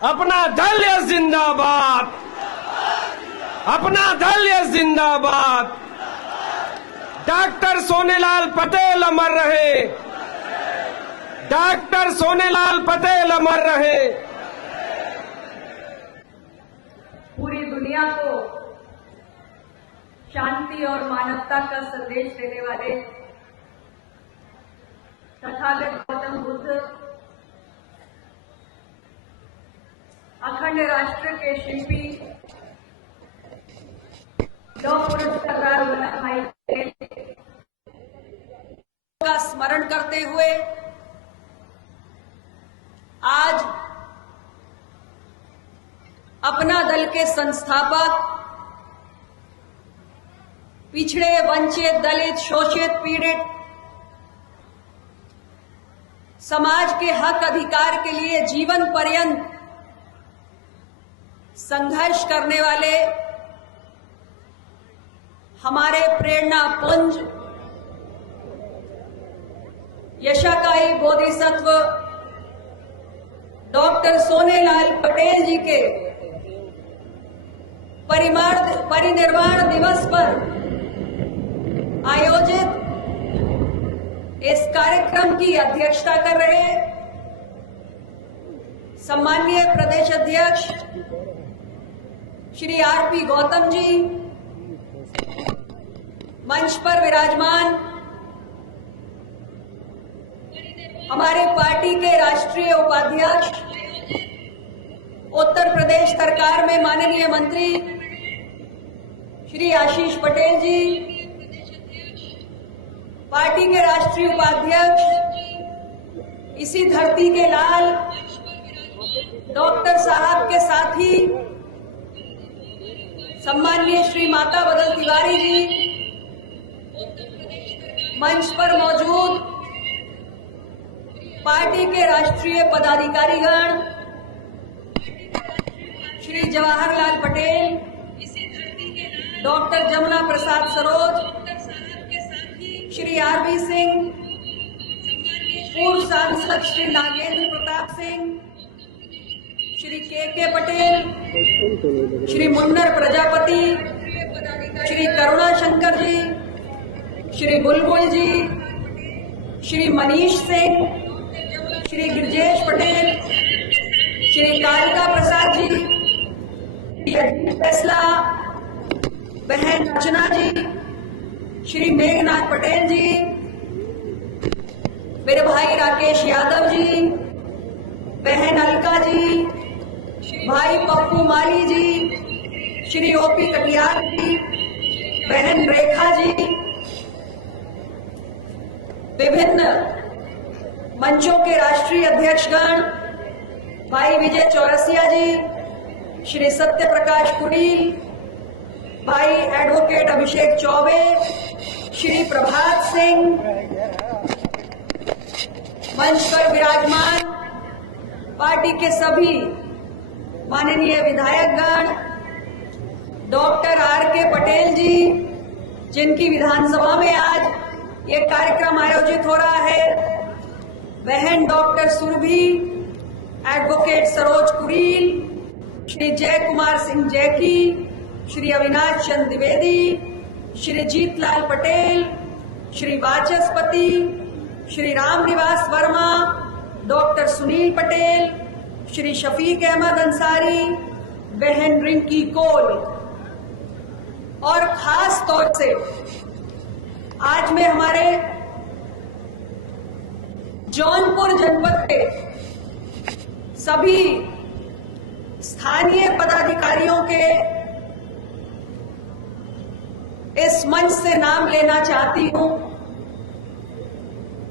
अपना दल जिंदाबाद, अपना दल जिंदाबाद। डॉक्टर सोनेलाल पटेल अमर रहे, डॉक्टर सोनेलाल पटेल अमर रहे। पूरी दुनिया को शांति और मानवता का संदेश देने वाले तथागत गौतम बुद्ध अखंड राष्ट्र के शिल्पी लौह पुरुष सरदार वल्लभ भाई पटेल का स्मरण करते हुए आज अपना दल के संस्थापक, पिछड़े, वंचित, दलित, शोषित, पीड़ित समाज के हक अधिकार के लिए जीवन पर्यंत संघर्ष करने वाले हमारे प्रेरणा पुंज यशाकाई बोधिसत्व डॉक्टर सोनेलाल पटेल जी के परिनिर्वाण दिवस पर आयोजित इस कार्यक्रम की अध्यक्षता कर रहे सम्माननीय प्रदेश अध्यक्ष श्री आरपी गौतम जी, मंच पर विराजमान हमारे पार्टी के राष्ट्रीय उपाध्यक्ष, उत्तर प्रदेश सरकार में माननीय मंत्री श्री आशीष पटेल जी, पार्टी के राष्ट्रीय उपाध्यक्ष, इसी धरती के लाल डॉक्टर साहब के साथी सम्माननीय श्री माता बदल तिवारी जी, मंच पर मौजूद पार्टी के राष्ट्रीय पदाधिकारीगण, श्री जवाहरलाल पटेल, डॉक्टर जमुना प्रसाद सरोज, श्री आरबी सिंह, पूर्व सांसद श्री नागेंद्र प्रताप सिंह, श्री के पटेल, श्री मुन्नर प्रजापति, श्री करुणा शंकर जी, श्री बुलबुल जी, श्री मनीष सिंह, श्री गिरजेश पटेल, श्री कालिका प्रसाद जी, फैसला, बहन रचना जी, श्री मेघनाथ पटेल जी, मेरे भाई राकेश यादव जी, बहन अलका जी, भाई पप्पू माली जी, श्री ओपी कटियार जी, बहन रेखा जी, विभिन्न मंचों के राष्ट्रीय अध्यक्षगण, भाई विजय चौरसिया जी, श्री सत्य प्रकाश कुरील, भाई एडवोकेट अभिषेक चौबे, श्री प्रभात सिंह, मंच पर विराजमान पार्टी के सभी माननीय विधायकगण, डॉक्टर आर के पटेल जी, जिनकी विधानसभा में आज ये कार्यक्रम आयोजित हो रहा है, बहन डॉक्टर सुरभि, एडवोकेट सरोज कुरील, श्री जय कुमार सिंह जैकी, श्री अविनाश चंद द्विवेदी, श्री जीतलाल पटेल, श्री वाचस्पति, श्री राम निवास वर्मा, डॉक्टर सुनील पटेल, श्री शफीक अहमद अंसारी, बहन रिंकी कोल, और खास तौर से आज मैं हमारे जौनपुर जनपद के सभी स्थानीय पदाधिकारियों के इस मंच से नाम लेना चाहती हूं,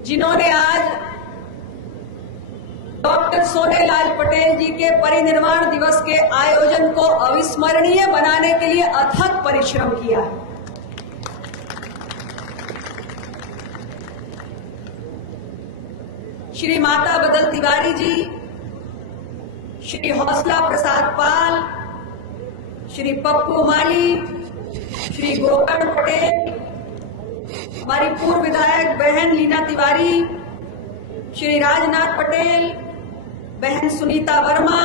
जिन्होंने आज डॉक्टर सोनेलाल पटेल जी के परिनिर्वाण दिवस के आयोजन को अविस्मरणीय बनाने के लिए अथक परिश्रम किया है। श्री माता बदल तिवारी जी, श्री हौसला प्रसाद पाल, श्री पप्पू माली, श्री गोकर्ण पटेल, हमारी पूर्व विधायक बहन लीना तिवारी, श्री राजनाथ पटेल, बहन सुनीता वर्मा,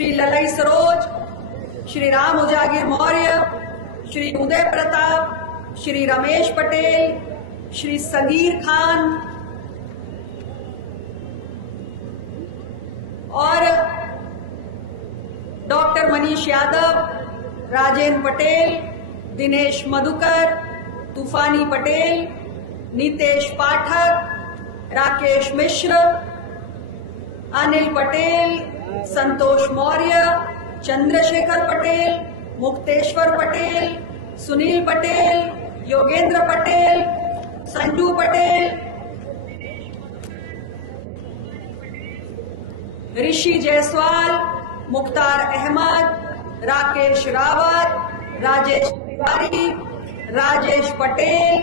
श्री ललई सरोज, श्री राम उजागिर मौर्य, श्री उदय प्रताप, श्री रमेश पटेल, श्री सगीर खान और डॉक्टर मनीष यादव, राजेंद्र पटेल, दिनेश मधुकर, तूफानी पटेल, नीतेश पाठक, राकेश मिश्र, अनिल पटेल, संतोष मौर्य, चंद्रशेखर पटेल, मुक्तेश्वर पटेल, सुनील पटेल, योगेंद्र पटेल, संजू पटेल, ऋषि जायसवाल, मुख्तार अहमद, राकेश रावत, राजेश तिवारी, राजेश पटेल,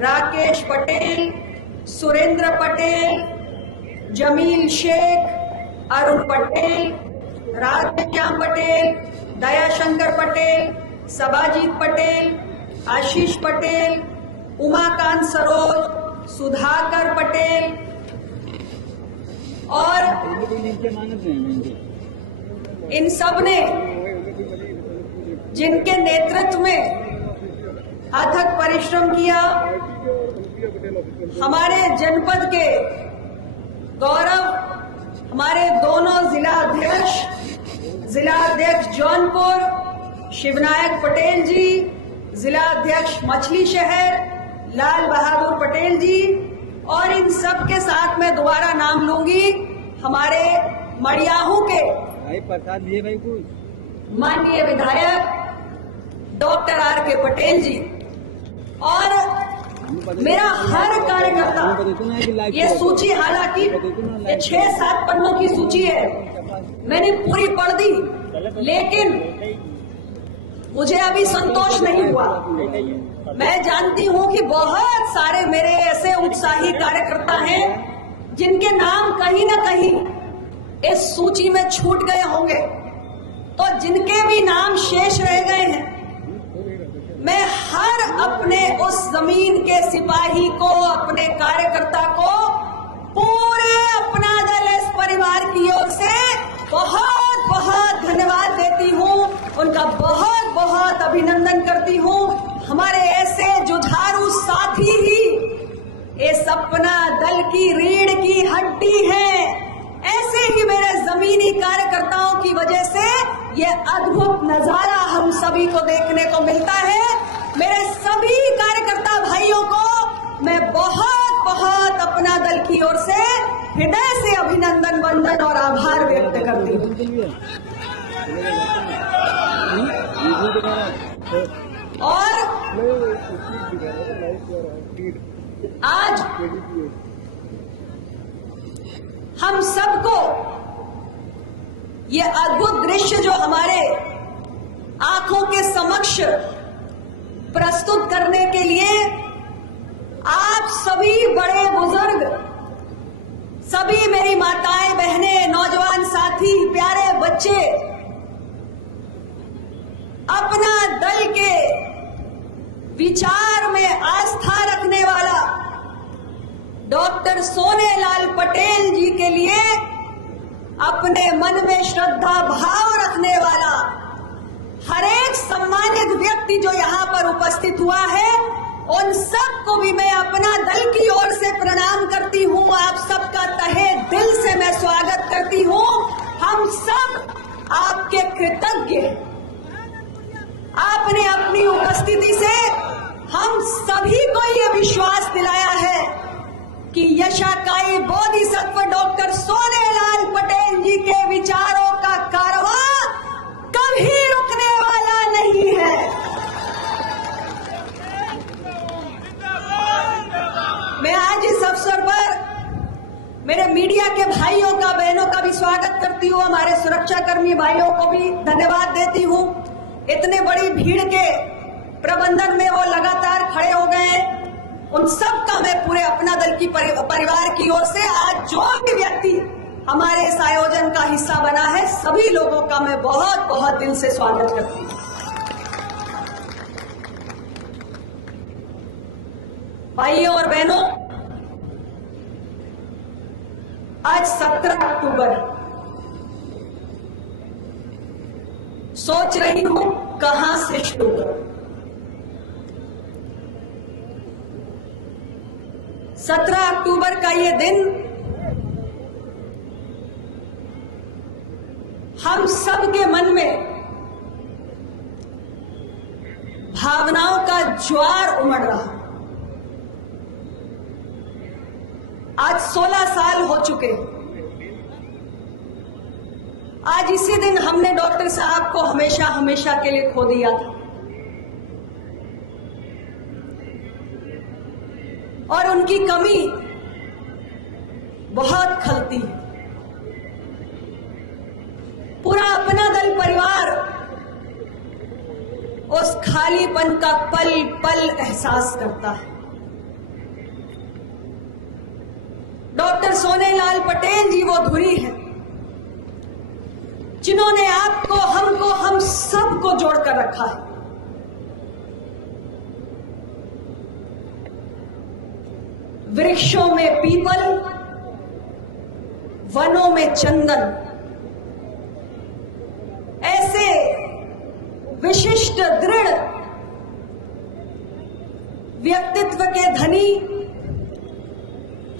राकेश पटेल, सुरेंद्र पटेल, जमील शेख, अरुण पटेल, राधेश्याम पटेल, दयाशंकर पटेल, सबाजीत पटेल, आशीष पटेल, उमाकांत सरोज, सुधाकर पटेल और इन सब ने जिनके नेतृत्व में अथक परिश्रम किया, हमारे जनपद के गौरव, हमारे दोनों जिला अध्यक्ष जौनपुर शिवनायक पटेल जी, जिला अध्यक्ष मछली शहर लाल बहादुर पटेल जी और इन सब के साथ मैं दोबारा नाम लूंगी हमारे मड़ियाहू के प्रसाद दिए भाई कुछ माननीय विधायक डॉक्टर आर के पटेल जी और मेरा हर कार्यकर्ता, ये सूची हालांकि ये 6-7 पन्नों की सूची है, मैंने पूरी पढ़ दी, लेकिन मुझे अभी संतोष नहीं हुआ। मैं जानती हूं कि बहुत सारे मेरे ऐसे उत्साही कार्यकर्ता हैं जिनके नाम कहीं न कहीं इस सूची में छूट गए होंगे, तो जिनके भी नाम शेष रह गए हैं, मैं हर अपने उस जमीन के सिपाही को, अपने कार्यकर्ता को, पूरे अपना दल इस परिवार की ओर से बहुत बहुत धन्यवाद देती हूं, उनका बहुत बहुत अभिनंदन करती हूं। हमारे ऐसे जुझारू साथी ही इस अपना दल की रीढ़ की हड्डी है। ऐसे ही मेरे जमीनी कार्यकर्ताओं की वजह से ये अद्भुत नजारा हम सभी को देखने को मिलता है। मेरे सभी कार्यकर्ता भाइयों को मैं बहुत बहुत अपना दल की ओर से हृदय से अभिनंदन, वंदन और आभार व्यक्त करती हूँ। और आज हम सबको ये अद्भुत दृश्य जो हमारे आंखों के समक्ष प्रस्तुत करने के लिए आप सभी बड़े बुजुर्ग, सभी मेरी माताएं, बहनें, नौजवान साथी, प्यारे बच्चे, अपना दल के विचार में आस्था रखने वाला डॉक्टर सोनेलाल पटेल जी के लिए अपने मन में श्रद्धा भाव रखने वाला हर एक सम्मानित व्यक्ति जो यहाँ पर उपस्थित हुआ है, उन सबको भी मैं अपना दल की ओर से प्रणाम करती हूँ। आप सबका तहे दिल से मैं स्वागत करती हूँ। हम सब आपके कृतज्ञ। आपने अपनी उपस्थिति से हम सभी को ये विश्वास दिलाया है कि यशाकाई बोधिसत्व डॉक्टर सोनेलाल पटेल जी के विचारों का कारवां कभी रुकने वाला नहीं है। मैं आज इस अवसर पर मेरे मीडिया के भाइयों का, बहनों का भी स्वागत करती हूँ। हमारे सुरक्षाकर्मी भाइयों को भी धन्यवाद देती हूँ। इतने बड़ी भीड़ के प्रबंधन में वो लगातार खड़े हो गए। उन सब का मैं पूरे अपना दल की परिवार की ओर से आज जो भी व्यक्ति हमारे इस आयोजन का हिस्सा बना है, सभी लोगों का मैं बहुत बहुत दिल से स्वागत करती हूँ। भाइयों और बहनों, आज 17 अक्टूबर सोच रही हूं कहां से शुरू करूं। 17 अक्टूबर का ये दिन हम सबके मन में भावनाओं का ज्वार उमड़ रहा। आज 16 साल हो चुके। आज इसी दिन हमने डॉक्टर साहब को हमेशा हमेशा के लिए खो दिया था और उनकी कमी बहुत खलती है। पूरा अपना दल परिवार उस खालीपन का पल पल एहसास करता है। डॉक्टर सोनेलाल पटेल जी वो धुरी है जिन्होंने आपको, हमको, हम सबको जोड़कर रखा है। वृक्षों में पीपल, वनों में चंदन, ऐसे विशिष्ट दृढ़ व्यक्तित्व के धनी,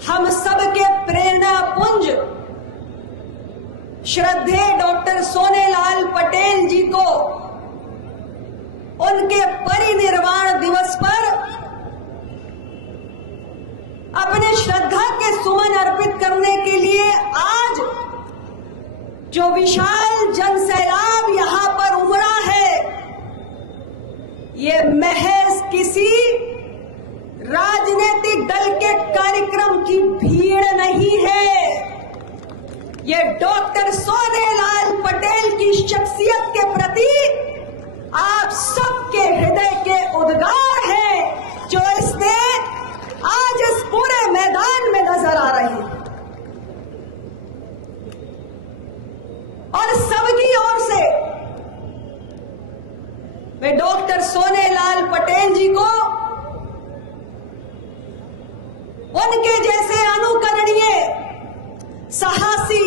हम सबके प्रेरणा पुंज श्रद्धेय डॉक्टर सोनेलाल पटेल जी को उनके परिनिर्वाण दिवस पर अपने श्रद्धा के सुमन अर्पित करने के लिए आज जो विशाल जनसैलाब यहां पर उमड़ा है, ये महज किसी राजनीतिक दल के कार्यक्रम की भीड़ नहीं है। ये डॉक्टर सोनेलाल पटेल की शख्सियत के प्रति आप सबके हृदय के उद्गार हैं जो इसने आज इस पूरे मैदान में नजर आ रहे हैं। और सबकी ओर से मैं डॉक्टर सोनेलाल पटेल जी को उनके जैसे अनुकरणीय, साहसी,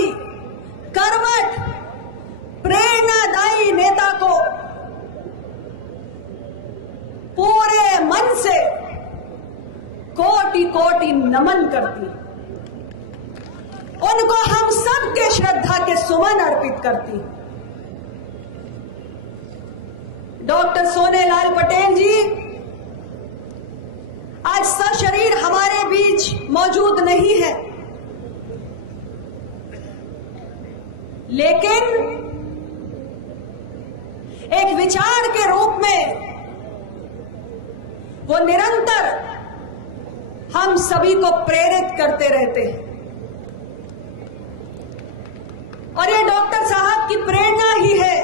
कर्मठ, प्रेरणादायी नेता को पूरे मन से कोटि कोटि नमन करती, उनको हम सबके श्रद्धा के सुमन अर्पित करती। डॉक्टर सोनेलाल पटेल जी आज सशरीर हमारे बीच मौजूद नहीं है, लेकिन एक विचार के रूप में वो निरंतर हम सभी को प्रेरित करते रहते हैं। और ये डॉक्टर साहब की प्रेरणा ही है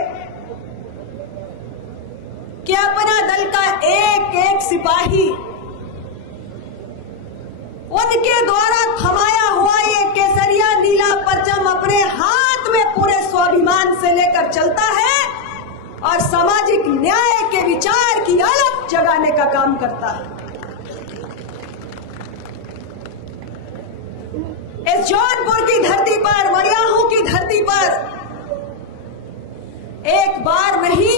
कि अपना दल का एक एक सिपाही उनके द्वारा थमाया हुआ ये केसरिया नीला परचम अपने हाथ में पूरे स्वाभिमान से लेकर चलता है और सामाजिक न्याय के विचार की अलग जगाने का काम करता है। इस जौनपुर की धरती पर, मरियाहू की धरती पर एक बार नहीं,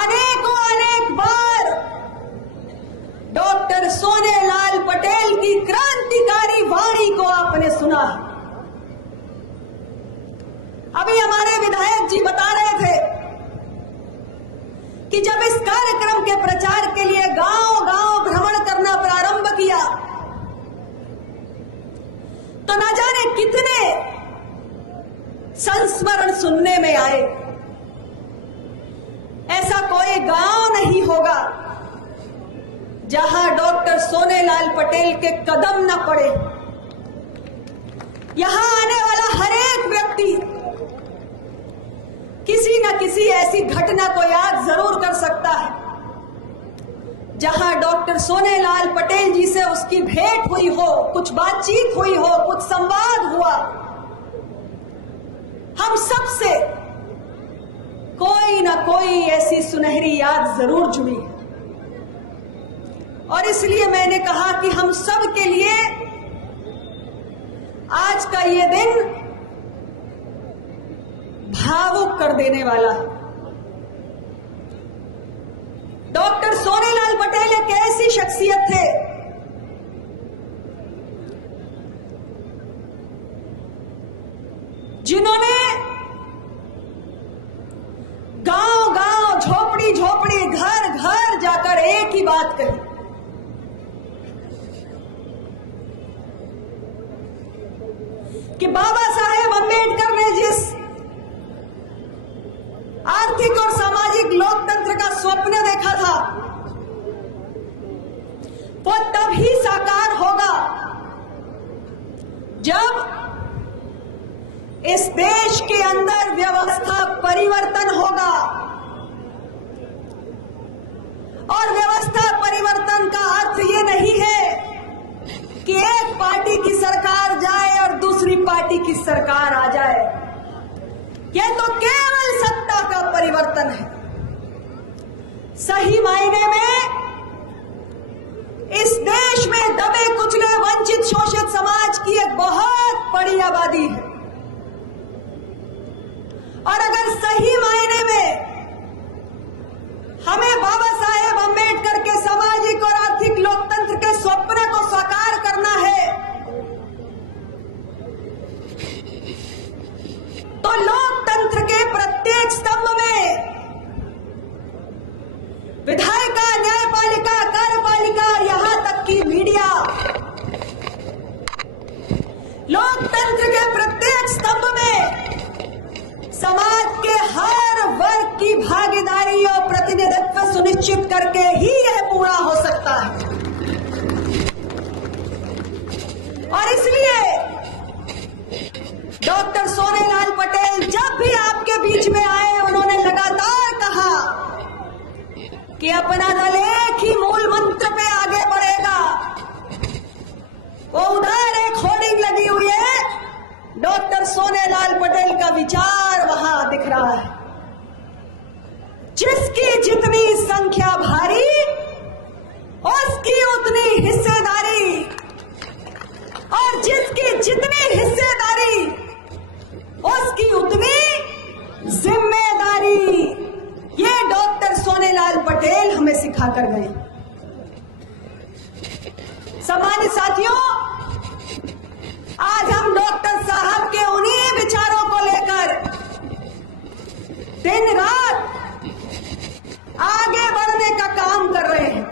अनेकों अनेक बार डॉक्टर सोनेलाल पटेल की क्रांतिकारी वाणी को आपने सुना। अभी हमारे विधायक जी बता रहे थे कि जब इस कार्यक्रम के प्रचार के लिए गांव-गांव भ्रमण करना प्रारंभ किया तो न जाने कितने संस्मरण सुनने में आए। ऐसा कोई गांव नहीं होगा जहां डॉक्टर सोनेलाल पटेल के कदम न पड़े। यहां आने वाला हर एक व्यक्ति किसी न किसी ऐसी घटना को याद जरूर कर सकता है जहां डॉक्टर सोनेलाल पटेल जी से उसकी भेंट हुई हो, कुछ बातचीत हुई हो, कुछ संवाद हुआ। हम सब से कोई ना कोई ऐसी सुनहरी याद जरूर जुड़ी है। और इसलिए मैंने कहा कि हम सब के लिए आज का ये दिन भावुक कर देने वाला है। डॉक्टर सोनेलाल पटेल एक ऐसी शख्सियत थे जिन्होंने गांव गांव, झोपड़ी झोपड़ी, घर घर जाकर एक ही बात कही कि बाबा साहेब अंबेडकर ने जिस आर्थिक और सामाजिक लोकतंत्र का स्वप्न देखा था वो तभी साकार होगा जब इस देश के अंदर व्यवस्था परिवर्तन होगा। और व्यवस्था परिवर्तन का अर्थ ये नहीं है कि एक पार्टी की सरकार जाए और दूसरी पार्टी की सरकार आ जाए। यह तो केवल सत्ता का परिवर्तन है। सही मायने में इस देश में दबे कुचले, वंचित, शोषित समाज की एक बहुत बड़ी आबादी है और अगर सही मायने में हमें बाबा साहेब अंबेडकर के सामाजिक और आर्थिक लोकतंत्र के स्वप्न को साकार करना है तो लोकतंत्र के प्रत्येक स्तंभ में विधायिका, न्यायपालिका, कार्यपालिका, यहां तक कि मीडिया, लोकतंत्र के प्रत्येक स्तंभ में समाज के हर वर्ग की भागीदारी और प्रतिनिधित्व सुनिश्चित करके ही यह पूरा हो सकता है। और इसलिए डॉक्टर सोनेलाल पटेल जब भी आपके बीच में आए उन्होंने लगातार कहा कि अपना दल एक ही मूल मंत्र पे आगे बढ़ेगा। वो उधर एक होर्डिंग लगी हुई है, डॉक्टर सोनेलाल पटेल का विचार वहां दिख रहा है। जिसकी जितनी संख्या भारी उसकी उतनी हिस्सेदारी, और जिसकी जितनी हिस्सेदारी उसकी उतनी जिम्मेदारी। ये डॉक्टर सोनेलाल पटेल हमें सिखाकर गए। सम्मानित साथियों, आज हम डॉक्टर साहब के उन्हीं विचारों को लेकर दिन रात आगे बढ़ने का काम कर रहे हैं।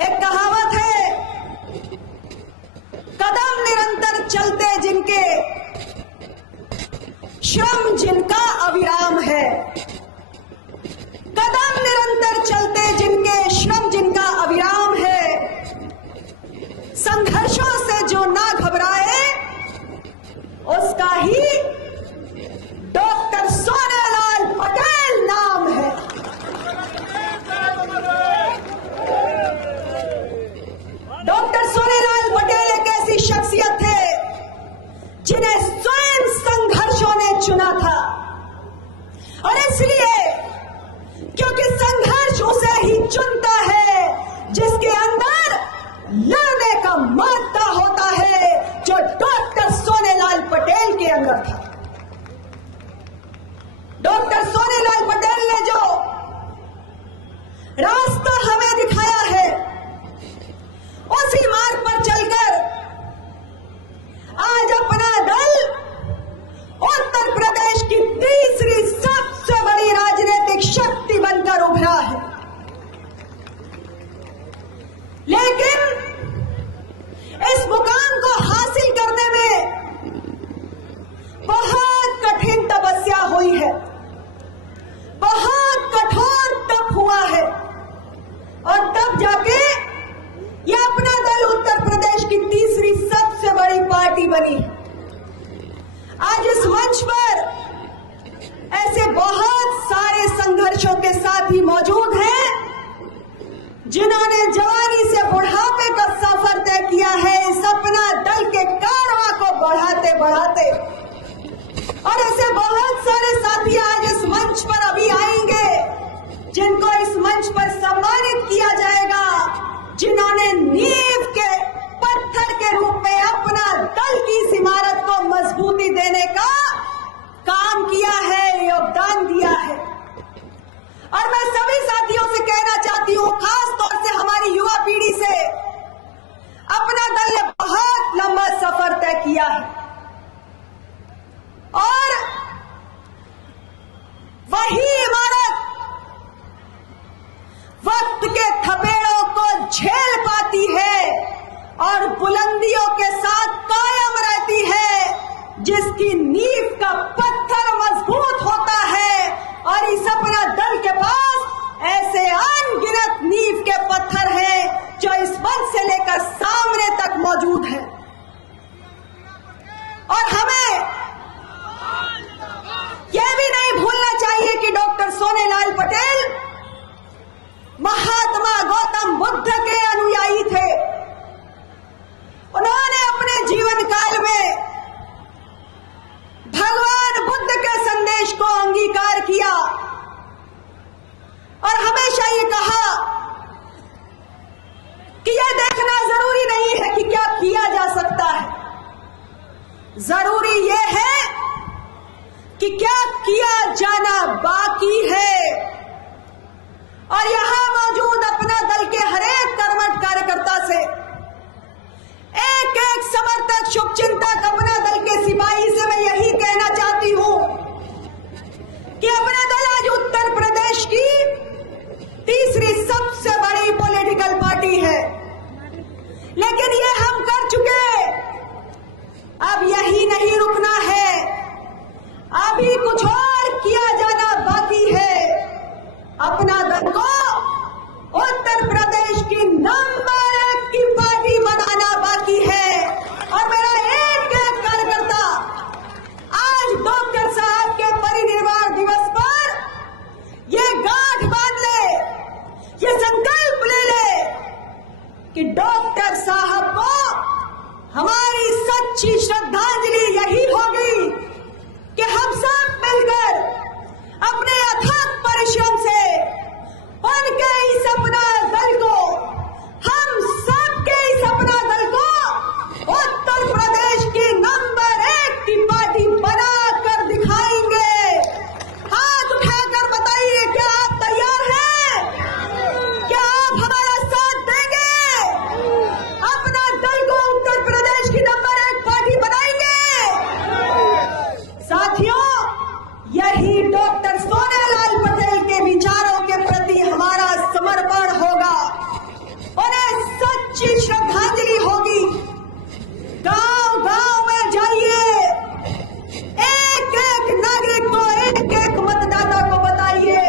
एक कहावत है, कदम निरंतर चलते जिनके, श्रम जिनका अविराम है। कदम निरंतर चलते जिनके, श्रम जिनका अविराम है। संघर्षों से जो ना घबराए उसका ही डॉक्टर सोनेलाल पटेल नाम है। डॉक्टर सोनेलाल पटेल एक ऐसी शख्सियत है जिन्हें स्वयं संघर्षों ने चुना था, और इसलिए क्योंकि संघर्ष उसे ही चुनता है जिसके अंदर लड़ने का मादा होता है, जो डॉक्टर सोनेलाल पटेल के अंदर था। डॉक्टर सोनेलाल पटेल ने जो रास्ता हमें दिखाया है उसी मार्ग पर चलकर आज अपना दल उत्तर प्रदेश की तीसरी सबसे बड़ी राजनीतिक शक्ति बनकर उभरा है। लेकिन इस मुकाम को हासिल करने में बहुत कठिन तपस्या हुई है, बहुत कठोर तप हुआ है, और तब जाके यह अपना दल उत्तर प्रदेश की तीसरी सबसे बड़ी पार्टी बनी। आज इस मंच पर ऐसे बहुत सारे संघर्षों के साथी मौजूद हैं जिन्होंने जवानी से बुढ़ापे का सफर तय किया है इस अपना दल के कारवां को बढ़ाते बढ़ाते। और ऐसे बहुत सारे साथी आज इस मंच पर अभी आएंगे जिनको इस मंच पर सम्मानित किया जाएगा, जिन्होंने नींव के पत्थर के रूप में अपना दल की इस इमारत को मजबूती देने का और मैं सभी साथियों से कहना चाहती हूं, खास तौर से हमारी युवा पीढ़ी से, अपना दल ने बहुत लंबा सफर तय किया है और वही इमारत वक्त के थपेड़ों को झेल पाती है और बुलंदियों के साथ कायम रहती है, जिसकी नींव का पत्थर मजबूत होता है। और इस अपना दल के पास ऐसे अनगिनत नींव के पत्थर हैं जो इस मंच से लेकर सामने तक मौजूद है। और हमें यह भी नहीं भूलना चाहिए कि डॉक्टर सोनेलाल पटेल महात्मा गौतम बुद्ध के अनुयायी थे। उन्होंने अपने जीवन काल में भगवान बुद्ध के संदेश को अंगीकार किया और हमेशा ये कहा कि यह देखना जरूरी नहीं है कि क्या किया जा सकता है, जरूरी यह है कि क्या किया जाना बाकी है। और यहां मौजूद अपना दल के हरेक कर्मठ कार्यकर्ता से, एक एक समर्थक, शुभचिंतक, अपना दल के सिपाही से मैं यही कहना चाहती हूं कि अपना दल आज उत्तर प्रदेश की तीसरी सबसे बड़ी पॉलिटिकल पार्टी है, लेकिन ये हम कर चुके। अब यही नहीं रुकना है, अभी कुछ और किया जाना बाकी है। अपना दल को उत्तर प्रदेश की नंबर 1 की पार्टी बनाना बाकी है। और मेरा एक एक कार्यकर्ता आज डॉक्टर साहब के परिनिर्वाण दिवस पर ये गांठ बांध ले, ये संकल्प ले ले कि डॉक्टर साहब को हमारी सच्ची श्रद्धांजलि यही होगी कि हम सब मिलकर अपने अथक परिश्रम से उनके इस अपना दल को, हम सबके इस अपना दल को उत्तर प्रदेश की नंबर 1 की पार्टी बनाकर दिखाएंगे। हाथ उठाकर बताइए, क्या आप तैयार हैं? क्या आप हमारा साथ देंगे? अपना दल को उत्तर प्रदेश की नंबर 1 पार्टी बनाएंगे। साथियों, यही डॉक्टर सोनेलाल पटेल के विचारों के प्रति हमारा समर्पण होगा, उन्हें सच्ची श्रद्धांजलि होगी। गांव गांव में जाइए, एक एक नागरिक को, एक एक मतदाता को बताइए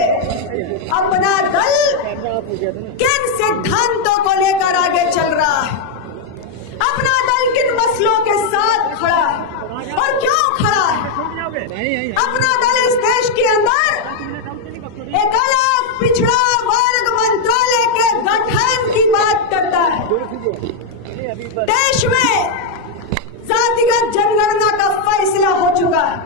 अपना दल किन सिद्धांतों को लेकर आगे चल रहा है, अपना दल किन मसलों के साथ खड़ा है और क्यों खड़ा है। अपना दल इस देश के अंदर एक अलग पिछड़ा वर्ग मंत्रालय के गठन की बात करता है। देश में जातिगत जनगणना का फैसला हो चुका है।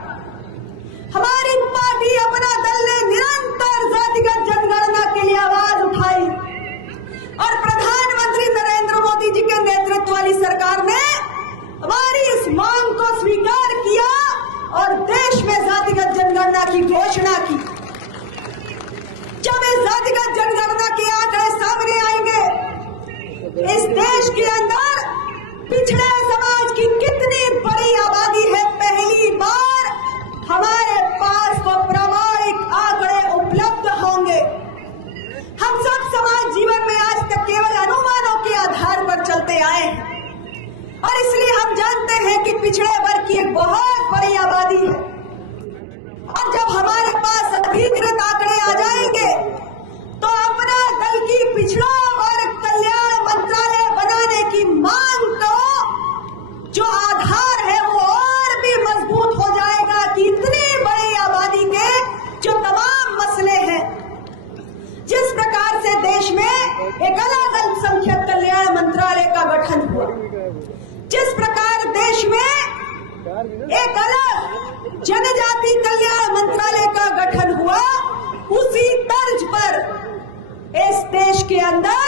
हमारी पार्टी, अपना दल ने निरंतर जातिगत जनगणना के लिए आवाज उठाई और प्रधानमंत्री नरेंद्र मोदी जी के नेतृत्व वाली सरकार ने हमारी इस मांग को स्वीकार किया और देश में जातिगत जनगणना की घोषणा की। जब इस जातिगत जनगणना के आंकड़े सामने आएंगे, इस देश के अंदर पिछड़े समाज की कितनी बड़ी आबादी है, पहली बार हमारे पास तो प्रामाणिक आंकड़े उपलब्ध होंगे। हम सब समाज जीवन में आज तक केवल अनुमानों के आधार पर चलते आए हैं और इसलिए हम जानते हैं कि पिछड़े वर्ग की एक बहुत बड़ी आबादी है। और जब हमारे पास अधिकृत आंकड़े आ जाएंगे तो अपना दल की पिछड़ा वर्ग कल्याण मंत्रालय बनाने की मांग को जो आधार है वो और भी मजबूत हो जाएगा कि इतनी बड़ी आबादी के जो तमाम मसले हैं, जिस प्रकार से देश में एक अलग अल्पसंख्यक कल्याण मंत्रालय का गठन हुआ, जिस प्रकार देश में एक अलग जनजाति कल्याण मंत्रालय का गठन हुआ, उसी तर्ज पर इस देश के अंदर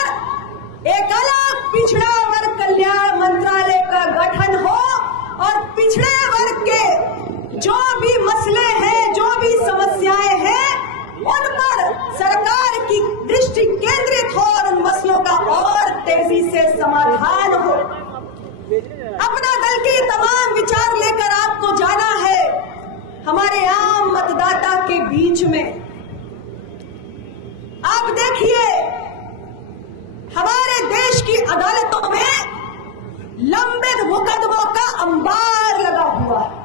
एक अलग पिछड़ा वर्ग कल्याण मंत्रालय का गठन हो और पिछड़े वर्ग के जो भी मसले हैं, जो भी समस्याएं हैं, उन पर सरकार बीच में। आप देखिए, हमारे देश की अदालतों में लंबित मुकदमों का अंबार लगा हुआ है।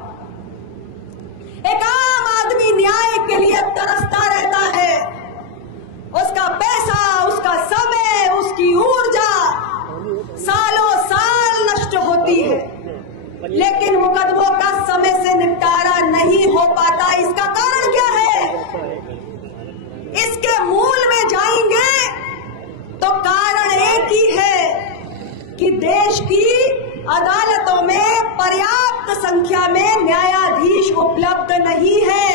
एक आम आदमी न्याय के लिए तरसता रहता है। उसका पैसा, उसका समय, उसकी ऊर्जा सालों साल नष्ट होती है, लेकिन मुकदमों का समय से निपटारा नहीं हो पाता। इसका कारण क्या है? इसके मूल में जाएंगे तो कारण एक ही है कि देश की अदालतों में पर्याप्त संख्या में न्यायाधीश उपलब्ध नहीं है।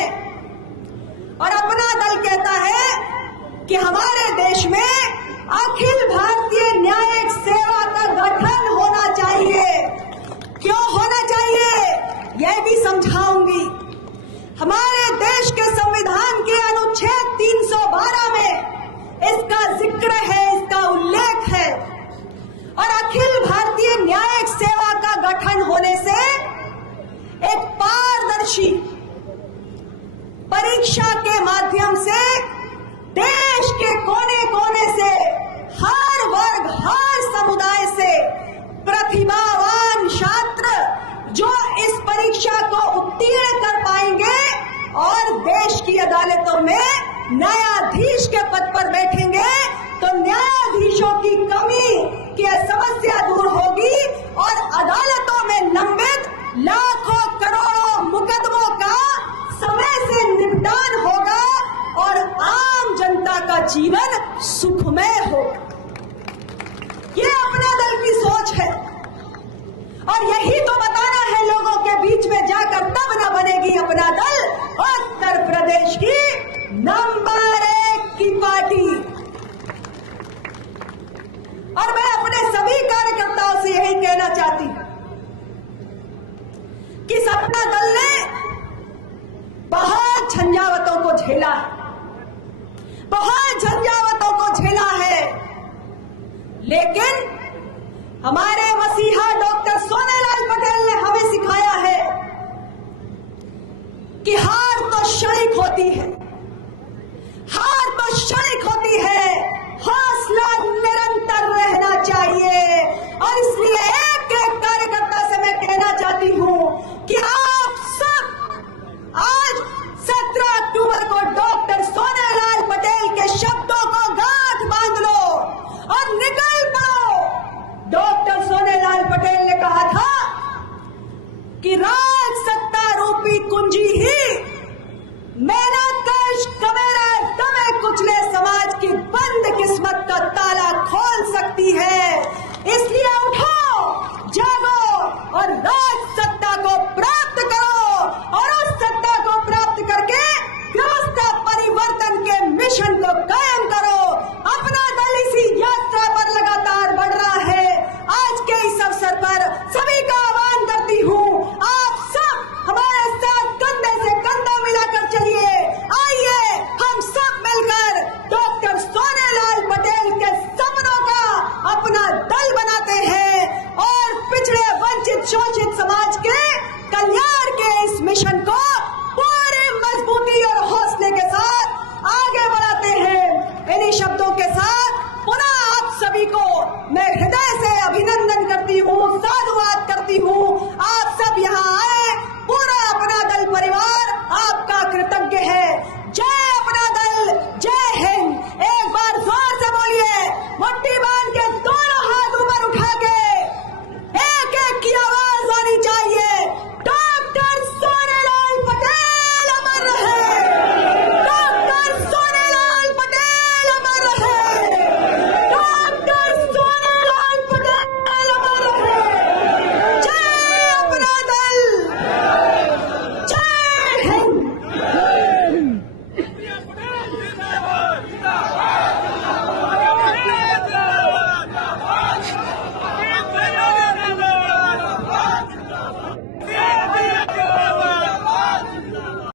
और अपना दल कहता है कि हमारे देश में अखिल भारतीय न्यायिक सेवा का गठन होना चाहिए। क्यों होना चाहिए, यह भी समझाऊंगी। हमारे देश के संविधान के अनुच्छेद 312 में इसका जिक्र है, इसका उल्लेख है। और अखिल भारतीय न्यायिक सेवा का गठन होने से एक पारदर्शी परीक्षा के माध्यम से देश के कोने कोने से, हर वर्ग, हर समुदाय से प्रतिभावान छात्र जो इस परीक्षा को उत्तीर्ण कर पाएंगे और देश की अदालतों में न्यायाधीश के पद पर बैठेंगे, तो न्यायाधीशों की कमी की समस्या दूर होगी और अदालतों में लंबित लाखों करोड़ों मुकदमों का समय से निपटान होगा और आम जनता का जीवन सुखमय होगा। ये अपना दल की सोच है और यही तो बताना है लोगों के बीच में जाकर, तब न बनेगी अपना दल उत्तर प्रदेश की नंबर 1 की पार्टी। और मैं अपने सभी कार्यकर्ताओं से यही कहना चाहती हूं कि सपना दल ने बहुत झंझावतों को झेला है, बहुत झंझावतों को झेला है, लेकिन हमारे मसीहा डॉक्टर सोनेलाल पटेल ने हमें सिखाया है कि हार तो क्षणिक होती है, हार तो क्षणिक होती है, हौसला निरंतर रहना चाहिए। और इसलिए एक एक कार्यकर्ता से मैं कहना चाहती हूं कि आप सब आज 17 अक्टूबर को डॉक्टर सोनेलाल पटेल के शब्दों को गांठ बांध लो और निकल पड़ो। डॉक्टर सोनेलाल पटेल ने कहा था कि राज सत्ता रूपी कुंजी ही मेहनत कश कमेरा दमे कुचले समाज की बंद किस्मत का ताला खोल सकती है। इसलिए